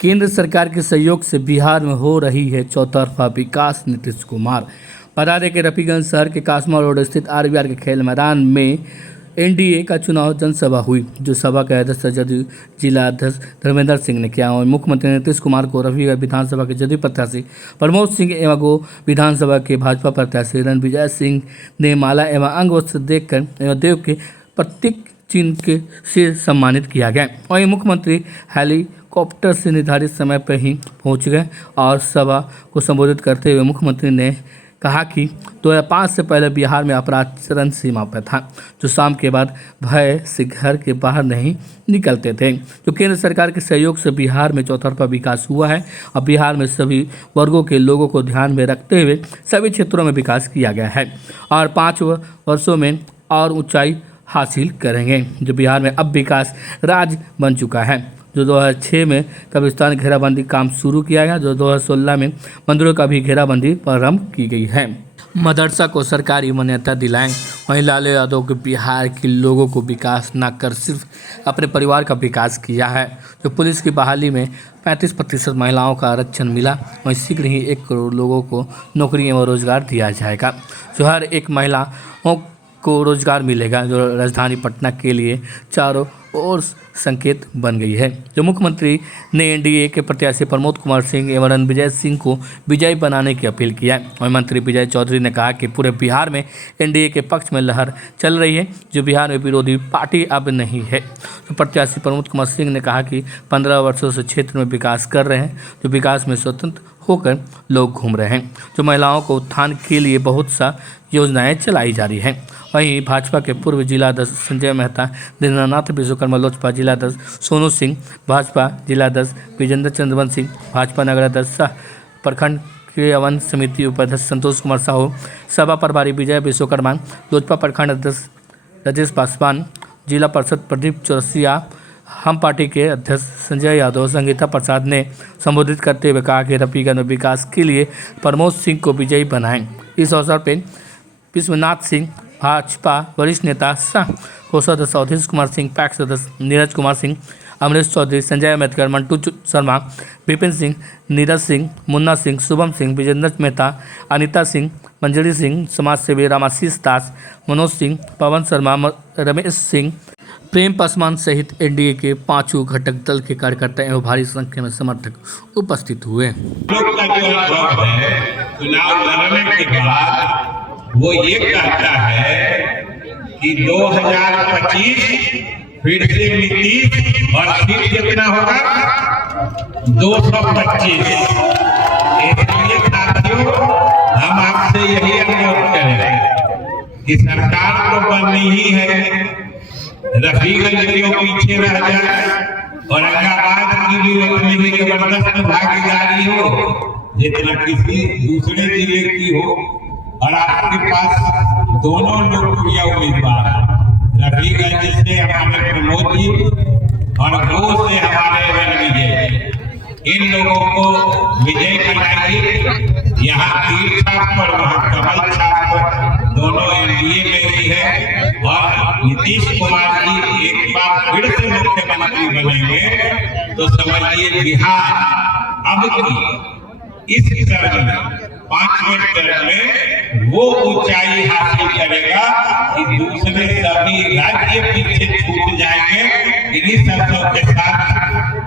केंद्र सरकार के सहयोग से बिहार में हो रही है चौतरफा विकास। नीतीश कुमार। बता दें कि रफीगंज शहर के कासमा रोड स्थित आरबीआर के खेल मैदान में एनडीए का चुनाव जनसभा हुई, जो सभा के अध्यक्ष जदयू जिला अध्यक्ष धर्मेंद्र सिंह ने किया। और मुख्यमंत्री नीतीश कुमार को रफीगंज विधानसभा के जदयू प्रत्याशी प्रमोद सिंह एवं गो विधानसभा के भाजपा प्रत्याशी रणविजय सिंह ने माला एवं अंग वस्त्र देकर एवं देव के प्रतीक चिन्ह से सम्मानित किया गया। वहीं मुख्यमंत्री हेलीकॉप्टर से निर्धारित समय पर ही पहुंच गए और सभा को संबोधित करते हुए मुख्यमंत्री ने कहा कि 2005 से पहले बिहार में अपराध चरम सीमा पर था, जो शाम के बाद भय से घर के बाहर नहीं निकलते थे। जो केंद्र सरकार के सहयोग से बिहार में चौतरफा विकास हुआ है और बिहार में सभी वर्गों के लोगों को ध्यान में रखते हुए सभी क्षेत्रों में विकास किया गया है और 5 वर्षों में और ऊंचाई हासिल करेंगे। जो बिहार में अब विकास राज्य बन चुका है। जो 2006 में कब्रिस्तान घेराबंदी काम शुरू किया गया, जो 2016 में मंदिरों का भी घेराबंदी प्रारंभ की गई है। मदरसा को सरकारी मान्यता दिलाएं। वहीं लालू यादव के बिहार के लोगों को विकास न कर सिर्फ अपने परिवार का विकास किया है। जो पुलिस की बहाली में 35% महिलाओं का आरक्षण मिला, वहीं शीघ्र ही 1 करोड़ लोगों को नौकरी एवं रोजगार दिया जाएगा। जो हर एक महिलाओं को रोजगार मिलेगा, जो राजधानी पटना के लिए चारों ओर संकेत बन गई है। जो मुख्यमंत्री ने एनडीए के प्रत्याशी प्रमोद कुमार सिंह एवं रणविजय सिंह को विजयी बनाने की अपील किया है। वहीं मंत्री विजय चौधरी ने कहा कि पूरे बिहार में एनडीए के पक्ष में लहर चल रही है, जो बिहार में विरोधी पार्टी अब नहीं है। तो प्रत्याशी प्रमोद कुमार सिंह ने कहा कि 15 वर्षों से क्षेत्र में विकास कर रहे हैं, जो विकास में स्वतंत्र होकर लोग घूम रहे हैं। जो महिलाओं को उत्थान के लिए बहुत सा योजनाएं चलाई जा रही हैं। वहीं भाजपा के पूर्व जिला अध्यक्ष संजय मेहता, दीनानाथ विश्वकर्मा, लोजपा जिला अध्यक्ष सोनू सिंह, भाजपा जिला अध्यक्ष विजेंद्र चंद्रवंशी, भाजपा नगर अध्यक्ष प्रखंड क्रियान्वयन समिति उपाध्यक्ष संतोष कुमार साहू, सभा प्रभारी विजय विश्वकर्मा, लोजपा प्रखंड अध्यक्ष राजेश पासवान, जिला परिषद प्रदीप चौरसिया, हम पार्टी के अध्यक्ष संजय यादव, संगीता प्रसाद ने संबोधित करते हुए कहा कि रफीगंज में विकास के लिए प्रमोद सिंह को विजयी बनाएं। इस अवसर पर विश्वनाथ सिंह, भाजपा वरिष्ठ नेता कोषाध्यक्ष अवधेश कुमार सिंह, पैक्स सदस्य नीरज कुमार सिंह, अमरीश चौधरी, संजय अम्बेडकर, मंटू शर्मा, विपिन सिंह, नीरज सिंह, मुन्ना सिंह, शुभम सिंह, विजेंद्र मेहता, अनिता सिंह, मंजरी सिंह, समाजसेवी रामाशीष दास, मनोज सिंह, पवन शर्मा, रमेश सिंह, प्रेम पासवान सहित एनडीए के 5 घटक दल के कार्यकर्ता एवं भारी संख्या में समर्थक उपस्थित हुए। चुनाव लड़ने के बाद वो ये कहता है कि 2025 फिर से नीतीश और सीट कितना होगा 225। इसलिए साथियों, हम आपसे यही अनुरोध करें कि सरकार तो बननी ही है, रफीगंज क्यों पीछे रह जाए। औरंगाबाद की भी उतनी ही जबरदस्त भागीदारी हो जितना किसी दूसरे जिले की हो। और आपके पास दोनों लोकप्रिय उम्मीदवार हैं, रफीगंज से हमारे प्रमोद जी और गो से हमारे रणविजय। इन लोगों को विजय कराइए। यहाँ तीर छाप पर, वहाँ कमल छाप पर, दोनों एनडीए में ही है। और नीतीश कुमार जी एक बार फिर से मुख्यमंत्री बनेंगे तो समझिए बिहार अब की इस टर्म में, 5वें टर्म में वो ऊंचाई हासिल करेगा कि दूसरे सभी राज्य पीछे छूट जाएंगे। इन्हीं शब्दों के साथ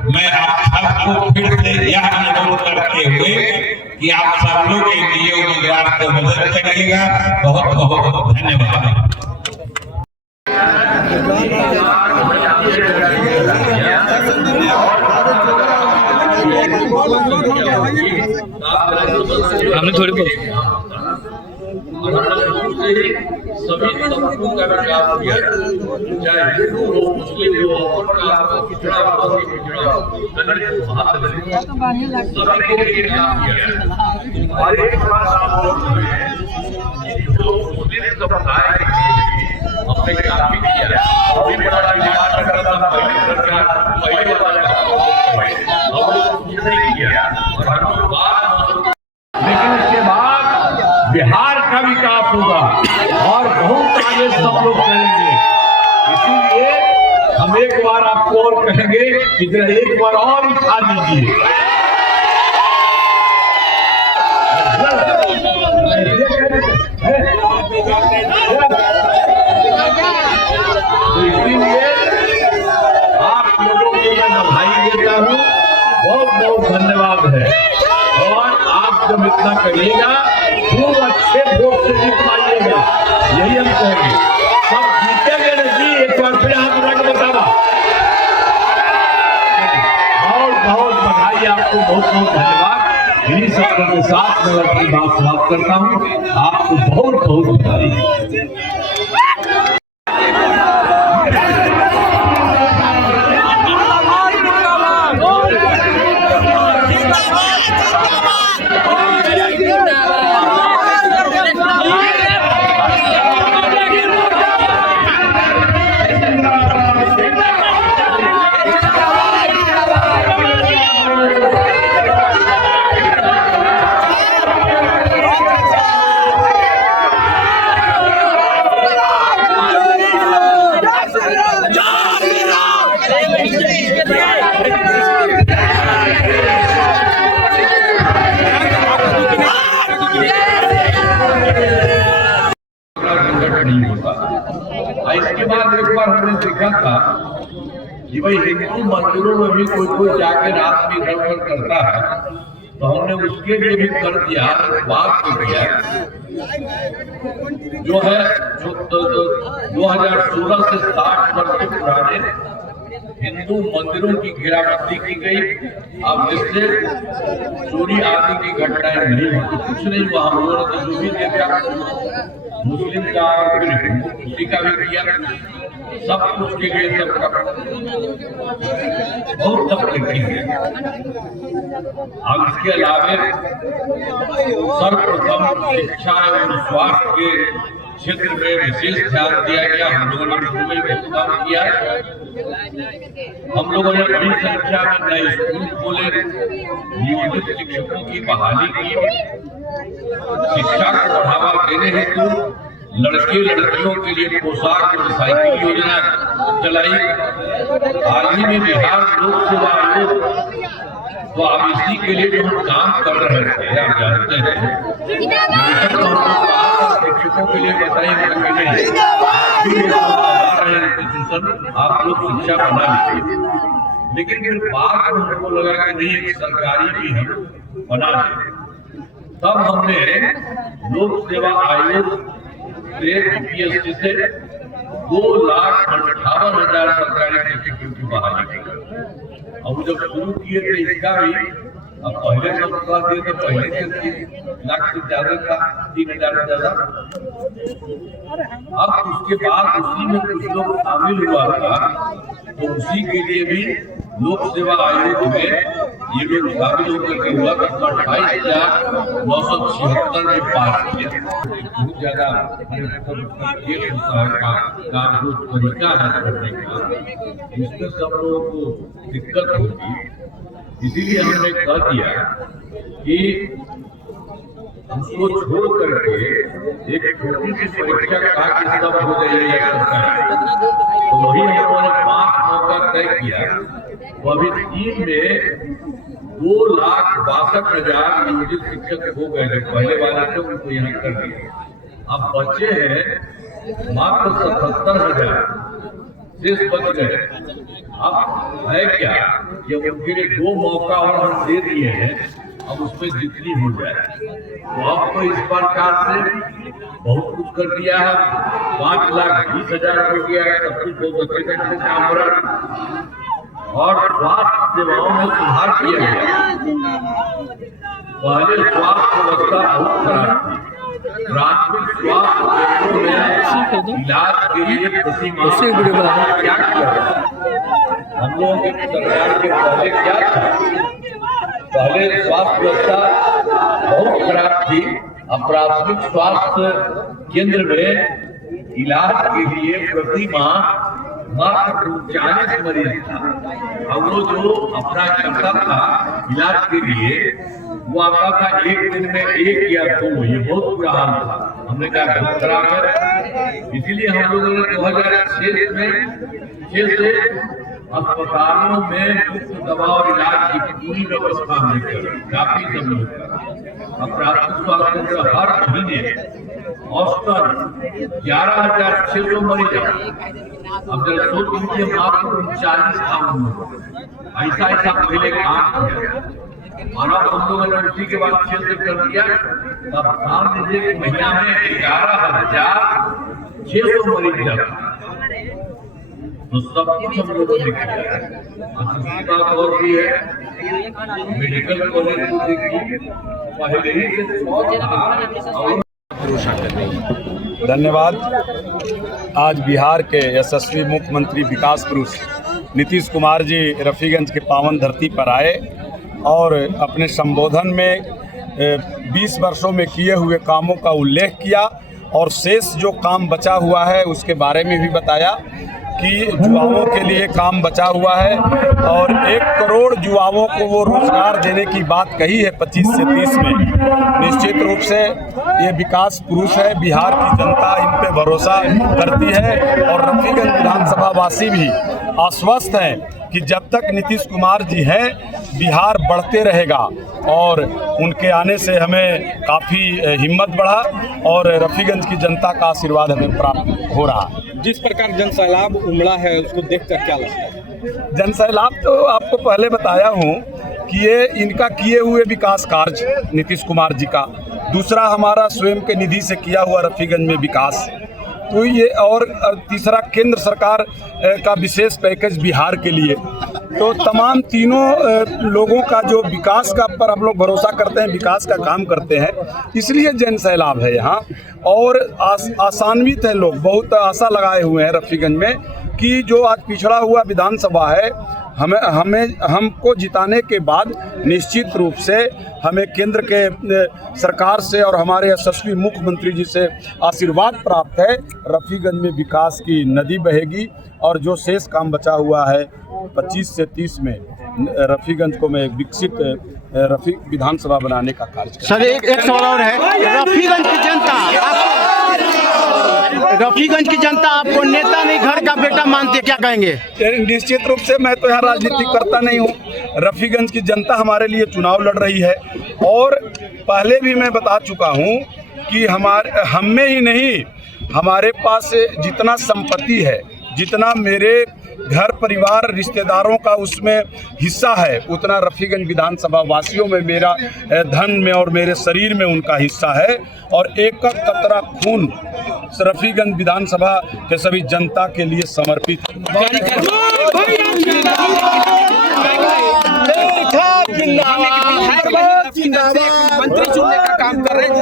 मैं आप सबको फिर से यह अनुरोध करते हुए कि आप सब लोग एनडीए उम्मीदवार को मदद करिएगा। बहुत बहुत धन्यवाद। हमने थोड़ी बहुत सभी सबको का काम किया, चाहे वो मुस्लिम हो और पिछड़ा हो, दलित सभी के लिए काम किया। और एक जो मुस्लिम समुदाय अपने काम भी किया, अभी बड़ा डिमांड कर रहा था पहले सरकार, पहले वाला नहीं किया। और हम लोग लेकिन इसके बाद बिहार का विकास होगा और बहुत आगे सब लोग करेंगे। इसीलिए हम हम एक बार आपको और कहेंगे कि जरा एक बार और उठा लीजिए। इसीलिए आप लोगों को मैं बधाई देता हूँ, बहुत बहुत धन्यवाद है। और आप जब इतना करिएगा खूब अच्छे वोट से जीत पाइएगा, यही हम कहेंगे। सब जीतेंगे ना जी, एक बार फिर हाथ उठा के बताना। बहुत बहुत बधाई आपको, बहुत बहुत धन्यवाद। इन्हीं शब्दों के साथ मैं अपनी बात समाप्त करता हूँ। आपको बहुत बहुत बधाई। नहीं होता। इसके बाद एक बार हमने देखा था कि भाई हिंदू मंदिरों में भी कोई जाके रात में गड़बड़ करता है, तो हमने उसके लिए भी कर दिया, बात हो गया जो है 2016 से 60 वर्ष के पुराने हिंदू मंदिरों की घेराबंदी की गई। अब जिससे चोरी आदि की घटनाएं नहीं होती, कुछ नहीं हुआ। हम लोगों ने जो भी देखा, मुस्लिम का और फिर हिंदू किसी का भी किया, सब कुछ के लिए सबका बहुत तकलीफ है। अब इसके अलावा सर्वप्रथम शिक्षा एवं स्वास्थ्य के क्षेत्र में विशेष ध्यान दिया गया। हम लोगों ने शुरू में बहुत काम किया। हम लोगों ने बड़ी संख्या में नए स्कूल खोले, नियोजित शिक्षकों की बहाली की, शिक्षा को बढ़ावा देने हेतु लड़के लड़कियों के लिए पोशाक और साइकिल योजना चलाई। हाल ही में बिहार लोक सेवा आयोग, तो अब इसी के लिए जो हम काम कर रहे थे, आप जानते हैं, शिक्षकों के लिए बताइए आप लोग शिक्षा बना लीजिए। लेकिन फिर बाद में हमको लगा कि नहीं, एक सरकारी भी हम बना दें। तब हमने लोक सेवा आयोग से यूपीएससी से 2,58,000 सरकारी शिक्षकों की बहाली की। अब जब शुरू किए थे इसका भी, अब पहले जब दिए तो पहले से 3 लाख से ज्यादा था, 3,000 से ज्यादा। अब उसके बाद उसी में कुछ लोग शामिल हुआ था, तो उसी के लिए भी लोक सेवा आयोग में ये लोग शामिल होकर के हुआ कि 28,976 में पास किया। बहुत ज्यादा काम जो तरीका है करने का, इसमें सब लोगों को दिक्कत होगी। इसीलिए हमने कह दिया कि उसको छोड़ करके एक छोटी सी परीक्षा का कि सब हो जाएगा सरकार। तो वही हमने 5 मौका तय किया। तो अभी 3 में 2,62,000 नियोजित शिक्षक हो गए। पहले वाले थे उनको यहाँ कर दिया। अब बचे हैं मात्र 77,000 शेष बच गए। अब है क्या कि उनके लिए 2 मौका और हम दे दिए हैं, अब उसमें जितनी हो जाए। तो अब तो इस प्रकार से बहुत कुछ कर दिया है। 5,20,000 हो गया है, सब कुछ बहुत अच्छे ढंग से काम हो रहा। और स्वास्थ्य सेवाओं में सुधार किया गया। पहले स्वास्थ्य व्यवस्था बहुत खराब थी। प्राथमिक स्वास्थ्य केंद्रों में इलाज के लिए प्रति माह क्या किया, हम लोगों की सरकार के पहले क्या था? पहले स्वास्थ्य व्यवस्था बहुत खराब थी। अब प्राथमिक स्वास्थ्य केंद्र में इलाज के लिए प्रति माह मात्र 40 मरीज था। अब वो जो अपना क्षमता था इलाज के लिए, वो आता था एक दिन में 1 या 2। ये बहुत बुरा हाल था। हमने कहा बहुत खराब है। इसीलिए हम लोगों ने 2006 में जैसे अस्पतालों में मुफ्त दवा और इलाज की पूरी व्यवस्था लेकर काफी समय अब प्राथमिक स्वास्थ्य केंद्र हर महीने औसतन 11,600 मरीज। अब जब सोच लीजिए मात्र 39 काम ऐसा ऐसा पहले काम किया और अब हम लोगों ने उसी के बाद क्षेत्र कर दिया। तब मान लीजिए कि महीना में 11,600 मरीज जाता, तो सब कुछ हम लोगों ने किया। दूसरी बात और भी है, मेडिकल कॉलेज को देखिए पहले ही से धन्यवाद। आज बिहार के यशस्वी मुख्यमंत्री विकास पुरुष नीतीश कुमार जी रफीगंज के पावन धरती पर आए और अपने संबोधन में 20 वर्षों में किए हुए कामों का उल्लेख किया और शेष जो काम बचा हुआ है उसके बारे में भी बताया कि युवाओं के लिए काम बचा हुआ है और 1 करोड़ युवाओं को वो रोजगार देने की बात कही है 25 से 30 में। निश्चित रूप से ये विकास पुरुष है, बिहार की जनता इन पे भरोसा करती है और रफीगंज विधानसभा वासी भी आश्वस्त हैं कि जब तक नीतीश कुमार जी हैं बिहार बढ़ते रहेगा और उनके आने से हमें काफ़ी हिम्मत बढ़ा और रफीगंज की जनता का आशीर्वाद हमें प्राप्त हो रहा है। जिस प्रकार जन सैलाब उमड़ा है उसको देखकर क्या लगता है? जन सैलाब तो आपको पहले बताया हूँ कि ये इनका किए हुए विकास कार्य नीतीश कुमार जी का, दूसरा हमारा स्वयं के निधि से किया हुआ रफीगंज में विकास, तो ये और तीसरा केंद्र सरकार का विशेष पैकेज बिहार के लिए, तो तमाम तीनों लोगों का जो विकास का पर हम लोग भरोसा करते हैं, विकास का काम करते हैं, इसलिए जन सैलाब है यहाँ। और आशान्वित है लोग, बहुत आशा लगाए हुए हैं रफीगंज में कि जो आज पिछड़ा हुआ विधानसभा है हमको जिताने के बाद निश्चित रूप से हमें केंद्र के सरकार से और हमारे यशस्वी मुख्यमंत्री जी से आशीर्वाद प्राप्त है। रफीगंज में विकास की नदी बहेगी और जो शेष काम बचा हुआ है 25 से 30 में रफीगंज को मैं एक विकसित विधानसभा बनाने का कार्य। सर एक सवाल और है, रफीगंज की जनता आपको नेता नहीं घर का बेटा मानते, क्या कहेंगे? निश्चित रूप से मैं तो यहाँ राजनीति करता नहीं हूँ। रफीगंज की जनता हमारे लिए चुनाव लड़ रही है और पहले भी मैं बता चुका हूँ कि हम में ही नहीं, हमारे पास जितना संपत्ति है, जितना मेरे घर परिवार रिश्तेदारों का उसमें हिस्सा है, उतना रफीगंज विधानसभा वासियों में, मेरा धन में और मेरे शरीर में उनका हिस्सा है और एक कतरा खून रफीगंज विधानसभा के सभी जनता के लिए समर्पित है। मंत्री चुनने का काम कर रहे हैं,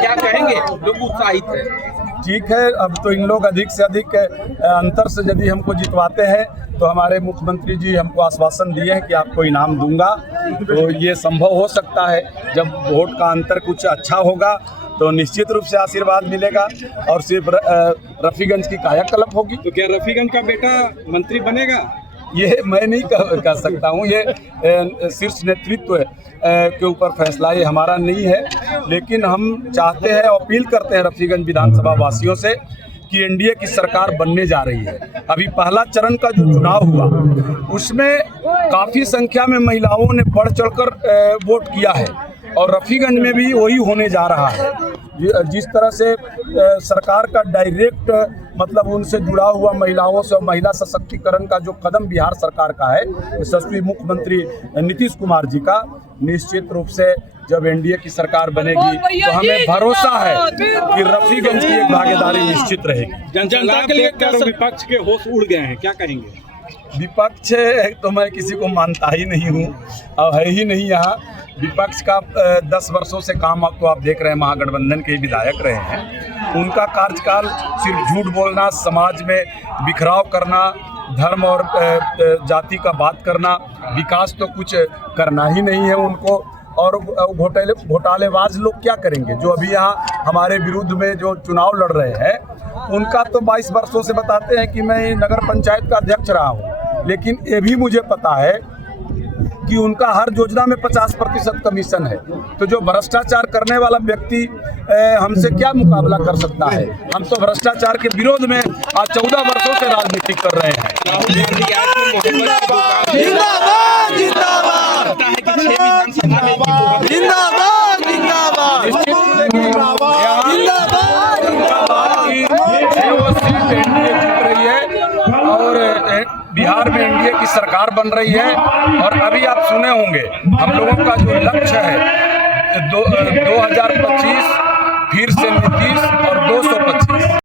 क्या कहेंगे? लोग उत्साहित है। ठीक है, अब तो इन लोग अधिक से अधिक अंतर से यदि हमको जितवाते हैं तो हमारे मुख्यमंत्री जी हमको आश्वासन दिए हैं कि आपको इनाम दूंगा, तो ये संभव हो सकता है। जब वोट का अंतर कुछ अच्छा होगा तो निश्चित रूप से आशीर्वाद मिलेगा और सिर्फ रफीगंज की कायाकल्प होगी। तो क्या रफीगंज का बेटा मंत्री बनेगा? ये मैं नहीं कह सकता हूँ, ये शीर्ष नेतृत्व के ऊपर फैसला, ये हमारा नहीं है। लेकिन हम चाहते हैं, अपील करते हैं रफीगंज विधानसभा वासियों से कि एनडीए की सरकार बनने जा रही है। अभी पहला चरण का जो चुनाव हुआ उसमें काफ़ी संख्या में महिलाओं ने बढ़ चढ़कर वोट किया है और रफीगंज में भी वही होने जा रहा है। जिस तरह से सरकार का डायरेक्ट मतलब उनसे जुड़ा हुआ महिलाओं से और महिला सशक्तिकरण का जो कदम बिहार सरकार का है, यशस्वी मुख्यमंत्री नीतीश कुमार जी का, निश्चित रूप से जब एनडीए की सरकार बनेगी तो हमें भरोसा है कि रफीगंज की एक भागीदारी निश्चित रहेगी। जनता के लिए विपक्ष के होश उड़ गए हैं, क्या कहेंगे? विपक्ष तो मैं किसी को मानता ही नहीं हूँ और है ही नहीं यहाँ। विपक्ष का 10 वर्षों से काम तो आप देख रहे हैं, महागठबंधन के विधायक रहे हैं। उनका कार्यकाल सिर्फ झूठ बोलना, समाज में बिखराव करना, धर्म और जाति का बात करना, विकास तो कुछ करना ही नहीं है उनको। और घोटालेबाज लोग क्या करेंगे? जो अभी यहाँ हमारे विरुद्ध में जो चुनाव लड़ रहे हैं, उनका तो 22 वर्षों से बताते हैं कि मैं नगर पंचायत का अध्यक्ष रहा हूँ, लेकिन ये भी मुझे पता है कि उनका हर योजना में 50% कमीशन है। तो जो भ्रष्टाचार करने वाला व्यक्ति हमसे क्या मुकाबला कर सकता है? हम तो भ्रष्टाचार के विरोध में आज 14 वर्षों से राजनीति कर रहे हैं। जिंदाबाद जिंदाबाद जिंदाबाद जिंदाबाद इस चीज को लेके यहाँ वो सीट एनडीए जीत रही है और बिहार में एनडीए की सरकार बन रही है। और अभी आप सुने होंगे हम लोगों का जो लक्ष्य है 2025 फिर से नीतीश और 225